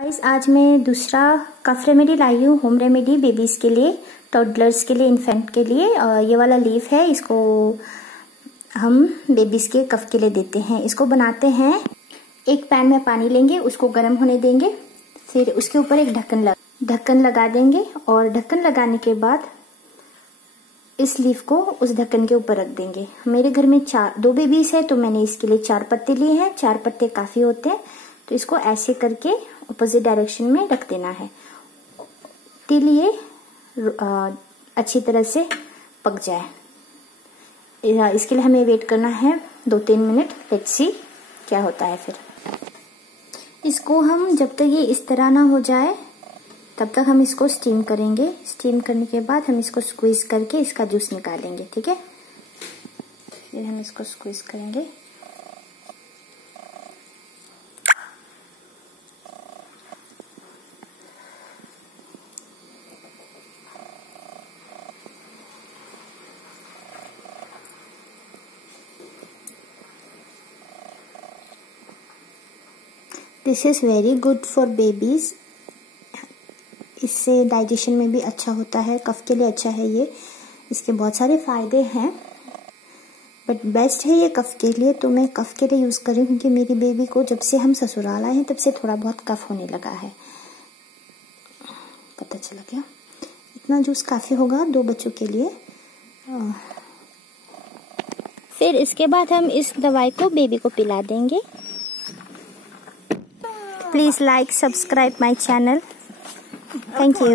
Guys, आज मैं दूसरा कफ रेमेडी लाई हूँ, होम रेमेडी बेबीज़ के लिए, टॉडलर्स के लिए, इन्फेंट के लिए। ये वाला लीफ है, इसको हम बेबीज़ के कफ के लिए देते हैं। इसको बनाते हैं, एक पैन में पानी लेंगे, उसको गर्म होने देंगे, फिर उसके ऊपर एक ढक्कन लगा देंगे और ढक्कन लगाने के बाद इस लीफ को उस ढक्कन के ऊपर रख देंगे। मेरे घर में दो बेबीज़ है तो मैंने इसके लिए 4 पत्ते लिए हैं। 4 पत्ते काफ़ी होते हैं, तो इसको ऐसे करके अपोजिट डायरेक्शन में रख देना है till ये अच्छी तरह से पक जाए। इसके लिए हमें वेट करना है 2-3 मिनट। लेट्स सी क्या होता है। फिर इसको हम जब तक ये इस तरह ना हो जाए तब तक हम इसको स्टीम करेंगे। स्टीम करने के बाद हम इसको स्क्वीज करके इसका जूस निकालेंगे। ठीक है, फिर हम इसको स्क्वीज करेंगे। This is very good for babies. इससे डाइजेशन में भी अच्छा होता है, कफ के लिए अच्छा है ये। इसके बहुत सारे फ़ायदे हैं, बट बेस्ट है ये कफ के लिए। तो मैं कफ के लिए यूज़ कर रही हूँ क्योंकि मेरी बेबी को जब से हम ससुराल आए हैं तब से थोड़ा बहुत कफ होने लगा है। पता चला क्या? इतना जूस काफ़ी होगा 2 बच्चों के लिए। फिर इसके बाद हम इस दवाई को बेबी को पिला देंगे। Please like, subscribe my channel. Thank you.